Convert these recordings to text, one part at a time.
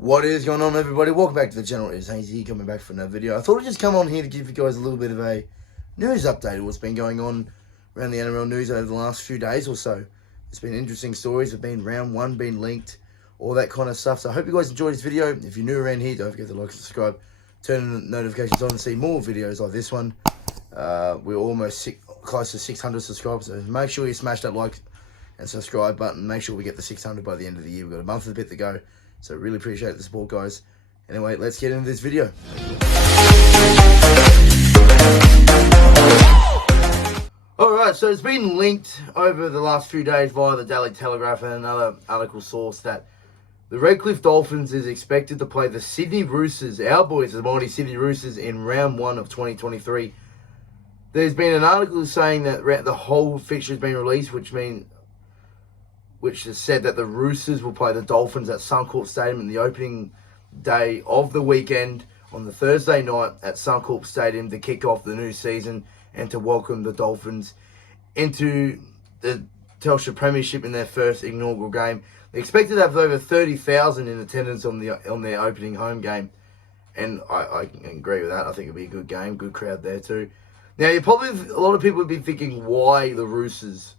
What is going on, everybody? Welcome back to the channel. It's Hazy coming back for another video. I thought I'd just come on here to give you guys a little bit of a news update of what's been going on around the NRL news over the last few days or so. It's been interesting stories. Have been round one, been linked, all that kind of stuff. So I hope you guys enjoyed this video. If you're new around here, don't forget to like and subscribe. Turn the notifications on to see more videos like this one. We're almost close to 600 subscribers, so make sure you smash that like and subscribe button. Make sure we get the 600 by the end of the year. We've got a month and a bit to go. So really appreciate the support, guys. Anyway, let's get into this video. Alright, so it's been linked over the last few days via the Daily Telegraph and another article source that the Redcliffe Dolphins is expected to play the Sydney Roosters, our boys, the mighty Sydney Roosters, in round one of 2023. There's been an article saying that the whole fixture has been released, which has said that the Roosters will play the Dolphins at Suncorp Stadium in the opening day of the weekend on the Thursday night at Suncorp Stadium to kick off the new season and to welcome the Dolphins into the Telstra Premiership in their first inaugural game. They're expected to have over 30,000 in attendance on their opening home game, and I can agree with that. I think it'll be a good game, good crowd there too. Now, a lot of people would be thinking, why the Roosters?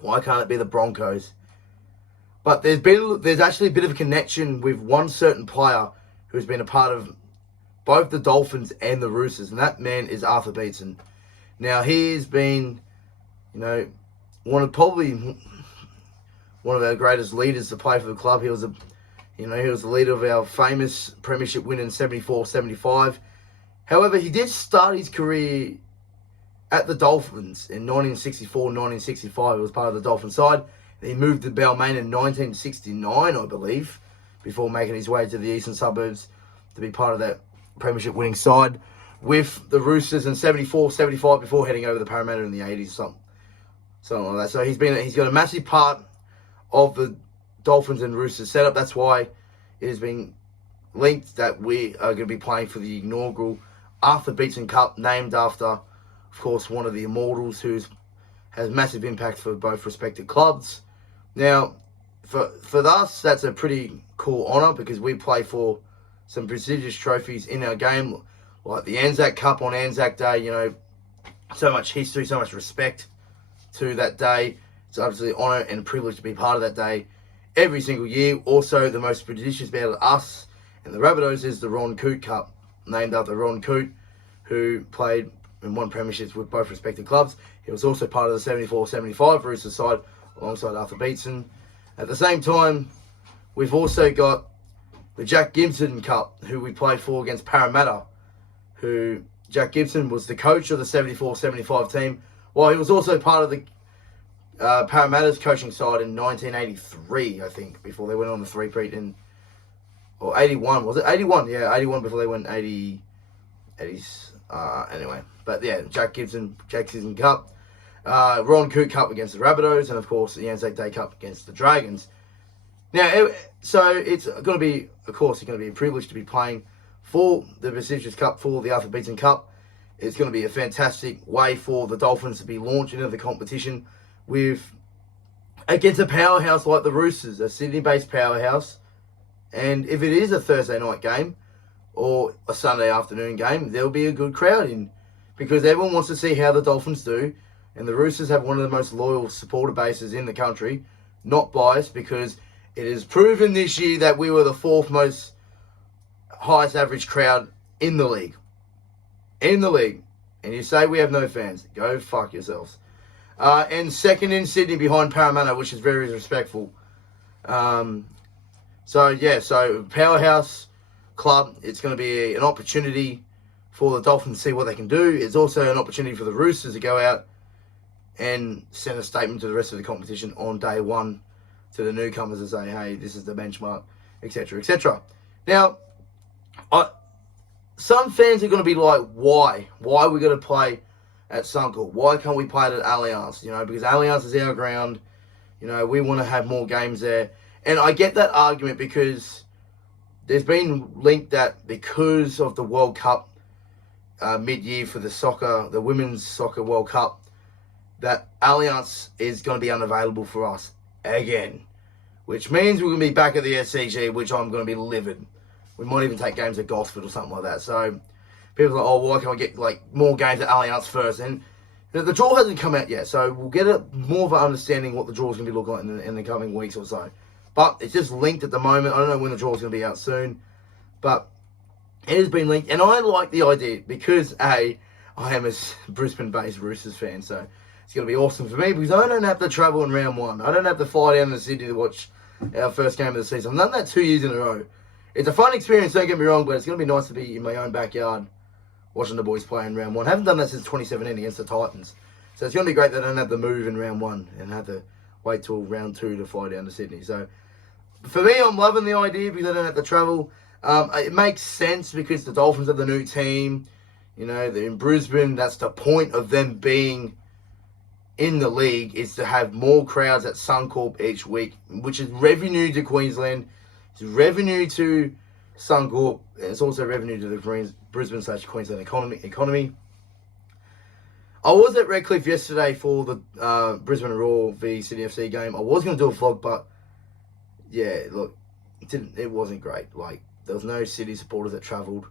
Why can't it be the Broncos? But there's actually a bit of a connection with one certain player who's been a part of both the Dolphins and the Roosters, and that man is Arthur Beetson. Now, he's been, one of our greatest leaders to play for the club. He was the leader of our famous premiership win in 74-75. However, he did start his career at the Dolphins in 1964-1965. He was part of the Dolphin side. He moved to Balmain in 1969, I believe, before making his way to the eastern suburbs to be part of that premiership winning side with the Roosters in 74-75 before heading over the Parramatta in the 80s, something like that. So he's got a massive part of the Dolphins and Roosters setup. That's why it has been linked that we are going to be playing for the inaugural Arthur Beetson Cup, named after, of course, one of the immortals who has massive impact for both respective clubs. Now, for us, that's a pretty cool honour because we play for some prestigious trophies in our game, like the Anzac Cup on Anzac Day. So much history, so much respect to that day. It's absolutely an honour and a privilege to be part of that day every single year. Also, the most prestigious battle of us and the Rabbitohs is the Ron Coote Cup, named after Ron Coote, who played and won premierships with both respective clubs. He was also part of the 74-75 Roosters side alongside Arthur Beetson. At the same time, we've also got the Jack Gibson Cup, who we played for against Parramatta, who Jack Gibson was the coach of the 74-75 team, while he was also part of the Parramatta's coaching side in 1983, I think, before they went on the three-peat or 81, was it? 81, yeah, 81 before they went 80s. Anyway, but yeah, Jack Gibson Cup, Ron Coote Cup against the Rabbitohs, and of course the Anzac Day Cup against the Dragons. Now, so it's going to be, of course, it's going to be a privilege to be playing for the prestigious cup, for the Arthur Beetson Cup. It's going to be a fantastic way for the Dolphins to be launched into the competition against a powerhouse like the Roosters, a Sydney-based powerhouse. And if it is a Thursday night game or a Sunday afternoon game, there'll be a good crowd in, because everyone wants to see how the Dolphins do, and the Roosters have one of the most loyal supporter bases in the country. Not biased, because it is proven this year that we were the fourth most highest average crowd in the league. And you say we have no fans, go fuck yourselves. And second in Sydney behind Parramatta, which is very respectful. So powerhouse club. It's going to be an opportunity for the Dolphins to see what they can do. It's also an opportunity for the Roosters to go out and send a statement to the rest of the competition on day one to the newcomers and say, hey, this is the benchmark, etc., etc. Now, some fans are going to be like, why? Why are we going to play at Suncorp? Why can't we play it at Allianz? Because Allianz is our ground. We want to have more games there. And I get that argument, because there's been linked that because of the World Cup mid-year for the Women's Soccer World Cup, that Allianz is going to be unavailable for us again. which means we're going to be back at the SCG, which I'm going to be livid. We might even take games at Gosford or something like that. So people are like, oh, why can't we get like more games at Allianz first? And the draw hasn't come out yet, so we'll get more of an understanding what the draw's going to be looking like in the coming weeks or so. But it's just linked at the moment. I don't know when the draw's going to be out soon, but it has been linked. And I like the idea because, I am a Brisbane-based Roosters fan, so it's going to be awesome for me because I don't have to travel in round one. I don't have to fly down to Sydney to watch our first game of the season. I've done that 2 years in a row. It's a fun experience, don't get me wrong, but it's going to be nice to be in my own backyard watching the boys play in round one. I haven't done that since 2017 against the Titans. So it's going to be great that I don't have to move in round one and have to wait till round two to fly down to Sydney. So for me, I'm loving the idea because I don't have to travel. It makes sense because the Dolphins are the new team. You know, they're in Brisbane. That's the point of them being in the league, is to have more crowds at Suncorp each week, which is revenue to Queensland. It's revenue to Suncorp. And it's also revenue to the Brisbane/Queensland economy. I was at Redcliffe yesterday for the Brisbane Roar v Sydney FC game. I was going to do a vlog, but yeah, look, it wasn't great. Like, there was no City supporters that travelled,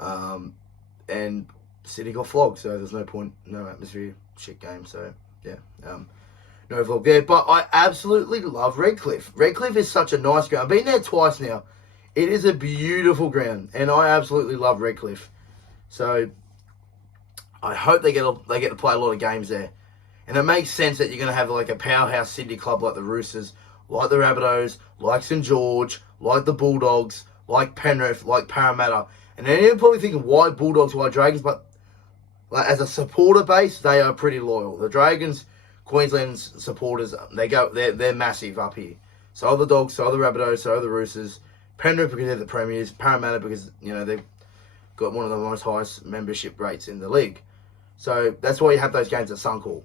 and City got flogged, so there's no point, no atmosphere, shit game. So yeah, no vlog there. But I absolutely love Redcliffe. Redcliffe is such a nice ground. I've been there twice now. It is a beautiful ground, and I absolutely love Redcliffe. So I hope they get to play a lot of games there. And it makes sense that you're going to have like a powerhouse Sydney club like the Roosters, like the Rabbitohs, like St George, like the Bulldogs, like Penrith, like Parramatta. And then you're probably thinking, why Bulldogs, why Dragons? But like, as a supporter base, they are pretty loyal. The Dragons, Queensland's supporters, they're massive up here. So are the Dogs, so are the Rabbitohs, so are the Roosters. Penrith because they're the premiers. Parramatta because, you know, they've got one of the most highest membership rates in the league. So that's why you have those games at Suncorp.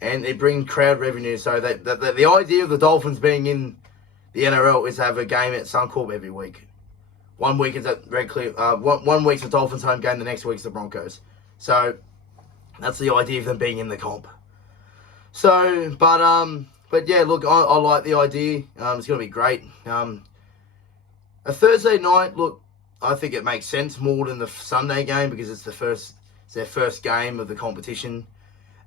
And it brings crowd revenue. So the idea of the Dolphins being in the NRL is to have a game at Suncorp every week. 1 week is at Redcliffe. One week's the Dolphins home game. The next week's the Broncos. So that's the idea of them being in the comp. So, but yeah, look, I like the idea. It's going to be great. A Thursday night, look, I think it makes sense more than the Sunday game because it's their first game of the competition.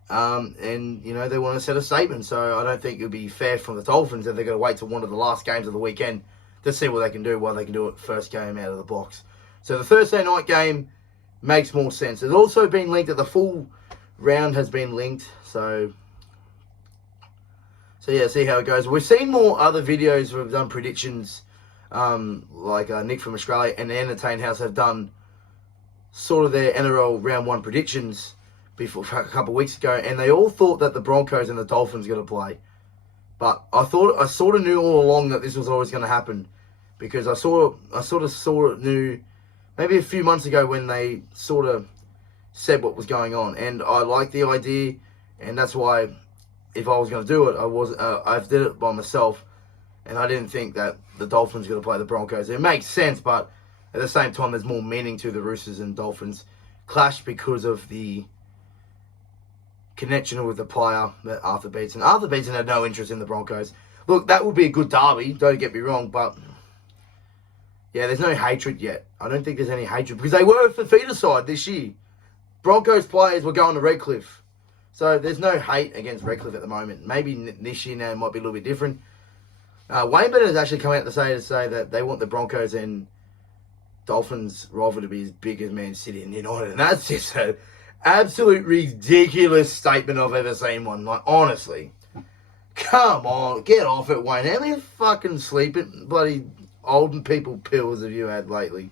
And, you know, they want to set a statement. So I don't think it would be fair from the Dolphins if they're going to wait till one of the last games of the weekend to see what they can do while they can do it first game out of the box. So the Thursday night game makes more sense. It's also been linked that the full round has been linked. So yeah, see how it goes. We've seen more other videos where we've done predictions, like Nick from Australia and the Entertain House have done sort of their NRL round one predictions before a couple of weeks ago, and they all thought that the Broncos and the Dolphins were going to play. But I sort of knew all along that this was always going to happen because I sort of knew maybe a few months ago when they sort of said what was going on, and I liked the idea, and that's why if I was going to do it, I did it by myself, and I didn't think that the Dolphins were going to play the Broncos. It makes sense, but at the same time, there's more meaning to the Roosters and Dolphins clash because of the connection with the player, Arthur Beetson. Arthur Beetson had no interest in the Broncos. Look, that would be a good derby, don't get me wrong, but yeah, there's no hatred yet. I don't think there's any hatred because they were for feeder side this year. Broncos players were going to Redcliffe. So there's no hate against Redcliffe at the moment. Maybe this year now it might be a little bit different. Wayne Bennett has actually come out to say that they want the Broncos and Dolphins rivalry to be as big as Man City and United. And that's just an absolute ridiculous statement I've ever seen one. Like, honestly. Come on, get off it, Wayne. How many fucking sleeping bloody old people pills have you had lately?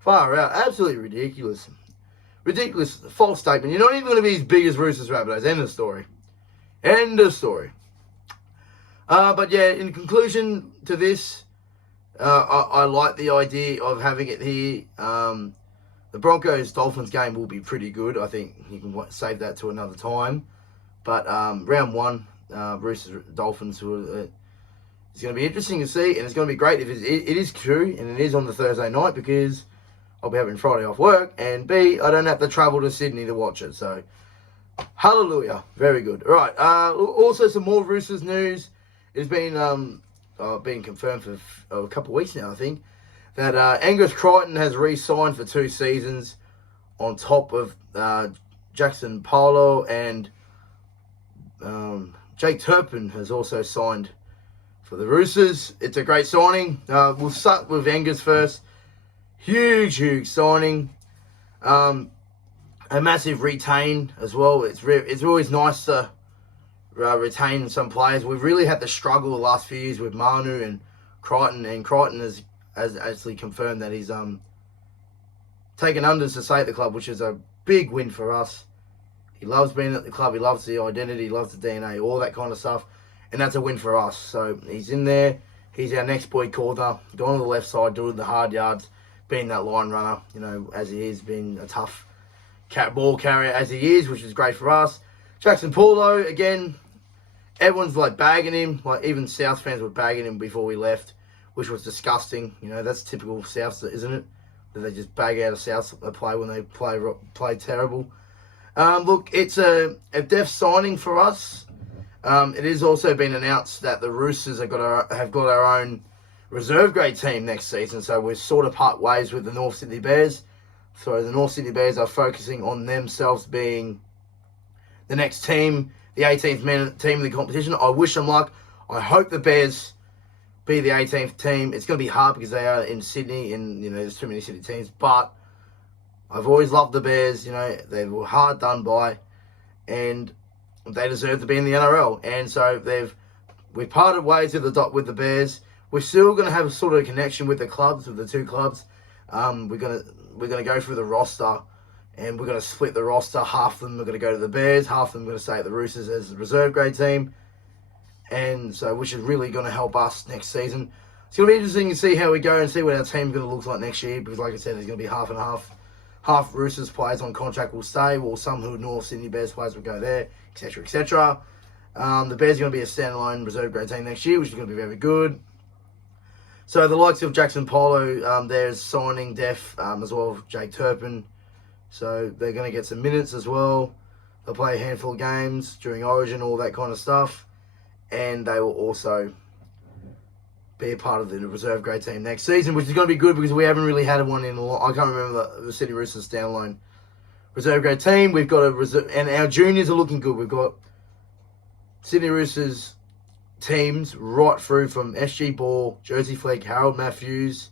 Far out. Absolutely ridiculous. Ridiculous, false statement. You're not even going to be as big as Roosters Rabbitohs. End of story. End of story. But yeah, in conclusion to this, I like the idea of having it here. The Broncos-Dolphins game will be pretty good. I think you can save that to another time. But round one, Roosters-Dolphins, it's going to be interesting to see. And it's going to be great if it is true. And it is on the Thursday night because I'll be having Friday off work, and B, I don't have to travel to Sydney to watch it, so hallelujah, very good. All right, also some more Roosters news. It's been been confirmed for a couple of weeks now, I think, that Angus Crichton has re-signed for 2 seasons on top of Jackson Paulo, and Jake Turpin has also signed for the Roosters. It's a great signing. We'll start with Angus first. Huge signing. A massive retain as well. It's always nice to retain some players. We've really had to struggle the last few years with Manu and Crichton has actually confirmed that he's taken unders to stay at the club, which is a big win for us. He loves being at the club. He loves the identity. He loves the DNA, all that kind of stuff. And that's a win for us. So he's in there. He's our next boy corner, going to the left side, doing the hard yards, being that line runner, as he is, being a tough ball carrier as he is, which is great for us. Jackson Paulo, again, everyone's bagging him. Even South fans were bagging him before we left, which was disgusting. That's typical South, isn't it? That they just bag out a South play when they play terrible. Look, it's a def signing for us. It has also been announced that the Roosters have got our own reserve grade team next season, so we're sort of part ways with the North Sydney Bears. So the North Sydney Bears are focusing on themselves being the next team, the 18th man team in the competition. I wish them luck. I hope the Bears be the 18th team. It's going to be hard because they are in Sydney, and there's too many Sydney teams. But I've always loved the Bears. They were hard done by, and they deserve to be in the NRL. And so we've parted ways with the Bears. We're still going to have sort of a connection with the clubs, with the 2 clubs. We're gonna go through the roster, and we're gonna split the roster. Half of them are gonna go to the Bears, half of them are gonna stay at the Roosters as the reserve grade team, and so which is really gonna help us next season. It's gonna be interesting to see how we go and see what our team's gonna look like next year, because like I said, there's gonna be half and half. Half Roosters players on contract will stay, while some who North Sydney Bears players will go there, etc. The Bears are gonna be a standalone reserve grade team next year, which is gonna be very good. So the likes of Jackson Paulo, there's signing def as well, Jake Turpin. So they're going to get some minutes as well. They'll play a handful of games during Origin, all that kind of stuff. And they will also be a part of the reserve grade team next season, which is going to be good because we haven't really had one in a long. I can't remember the Sydney Roosters standalone reserve grade team. We've got a reserve, and our juniors are looking good. We've got Sydney Roosters teams right through from SG Ball, Jersey Flegg, Harold Matthews,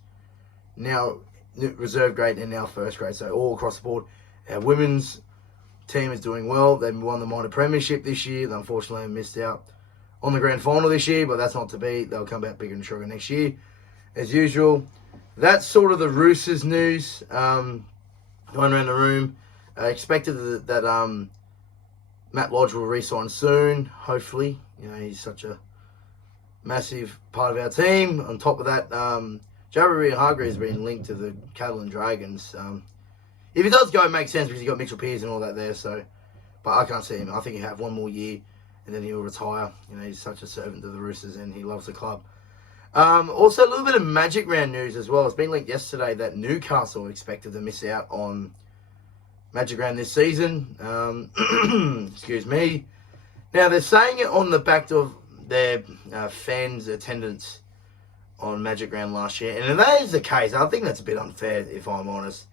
now reserve grade and now first grade. So all across the board. Our women's team is doing well. They've won the minor premiership this year. They unfortunately missed out on the grand final this year, but that's not to be. They'll come back bigger and stronger next year, as usual. That's sort of the Roosters news. Going around the room. Expected that Matt Lodge will re-sign soon, hopefully. He's such a massive part of our team. On top of that, Jabaree Hargreaves has been linked to the Cattle and Dragons. If he does go, it makes sense because he's got Mitchell Pearce and all that there. So, but I can't see him. I think he'll have one more year and then he'll retire. He's such a servant to the Roosters and he loves the club. Also, a little bit of Magic Round news as well. It's been linked yesterday that Newcastle are expected to miss out on Magic Round this season. Excuse me. Now, they're saying it on the back of their fans' attendance on Magic Round last year. And if that is the case, I think that's a bit unfair, if I'm honest.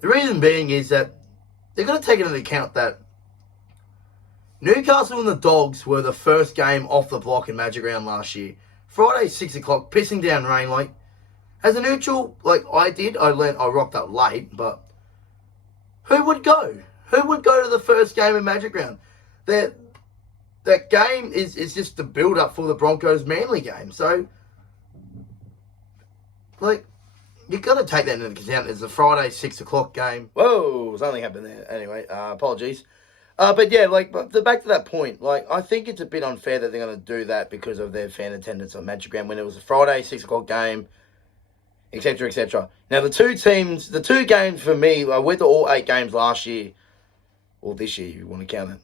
The reason being is that they've got to take into account that Newcastle and the Dogs were the first game off the block in Magic Round last year. Friday, 6 o'clock, pissing down rain. As a neutral, I rocked up late, but who would go? Who would go to the first game of Magic Round? That game is just the build-up for the Broncos-Manly game. So, you've got to take that into account. It's a Friday, 6 o'clock game. Whoa, something happened there. Anyway, apologies. But yeah, back to that point, I think it's a bit unfair that they're going to do that because of their fan attendance on Magic Round when it was a Friday, 6 o'clock game, etc., etc. Now, the two games for me, I went to all 8 games last year, or this year, you want to count it.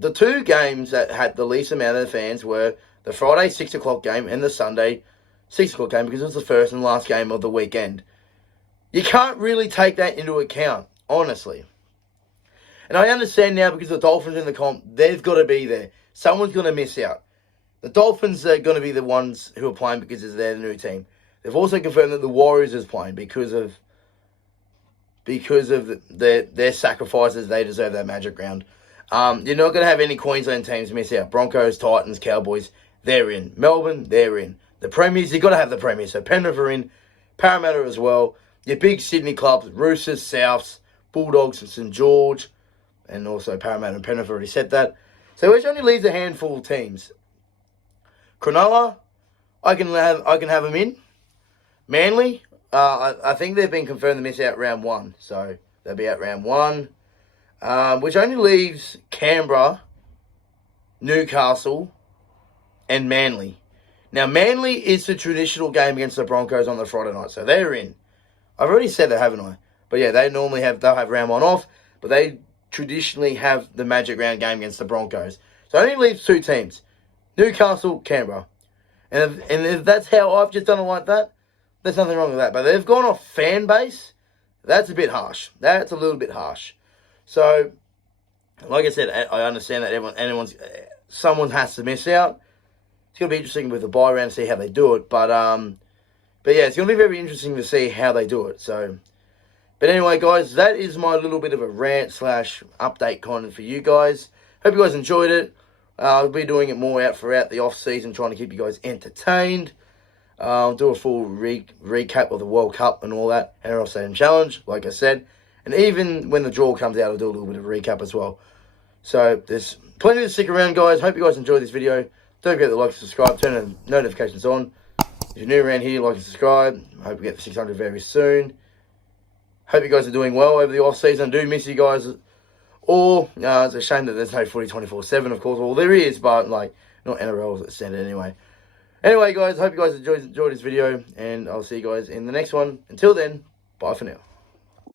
The 2 games that had the least amount of fans were the Friday 6 o'clock game and the Sunday 6 o'clock game because it was the first and last game of the weekend. You can't really take that into account, honestly. And I understand now because the Dolphins in the comp, they've got to be there. Someone's going to miss out. The Dolphins are going to be the ones who are playing because they're the new team. They've also confirmed that the Warriors is playing because of their sacrifices. They deserve that magic round. You're not going to have any Queensland teams miss out. Broncos, Titans, Cowboys, they're in. Melbourne, they're in. The Premiers, you've got to have the Premiers. So Penrith are in. Parramatta as well. Your big Sydney clubs, Roosters, Souths, Bulldogs and St George. And also Parramatta and Penrith already said that. So which only leaves a handful of teams. Cronulla, I can have them in. Manly, I think they've been confirmed to miss out round 1. So they'll be out round 1. Which only leaves Canberra, Newcastle, and Manly. Now, Manly is the traditional game against the Broncos on the Friday night, so they're in. I've already said that, haven't I? But yeah, they'll have round 1 off, but they traditionally have the magic round game against the Broncos. So it only leaves 2 teams, Newcastle, Canberra. And if that's how I've just done it like that, there's nothing wrong with that. But they've gone off fan base. That's a bit harsh. That's a little bit harsh. So, like I said, I understand that someone has to miss out. It's going to be interesting with the bye round to see how they do it. But yeah, it's going to be very interesting to see how they do it. So, but anyway, guys, that is my little bit of a rant / update content for you guys. Hope you guys enjoyed it. I'll be doing it more throughout the off-season, trying to keep you guys entertained. I'll do a full recap of the World Cup and all that. NRL Stadium Challenge, like I said. And even when the draw comes out, I'll do a little bit of a recap as well. So, there's plenty to stick around, guys. Hope you guys enjoyed this video. Don't forget to like and subscribe. Turn the notifications on. If you're new around here, like and subscribe. Hope we get to 600 very soon. Hope you guys are doing well over the off-season. I do miss you guys. Or, it's a shame that there's no footy 24/7, of course. Well, there is, but, not NRL standard anyway. Anyway, guys, hope you guys enjoyed this video. And I'll see you guys in the next one. Until then, bye for now.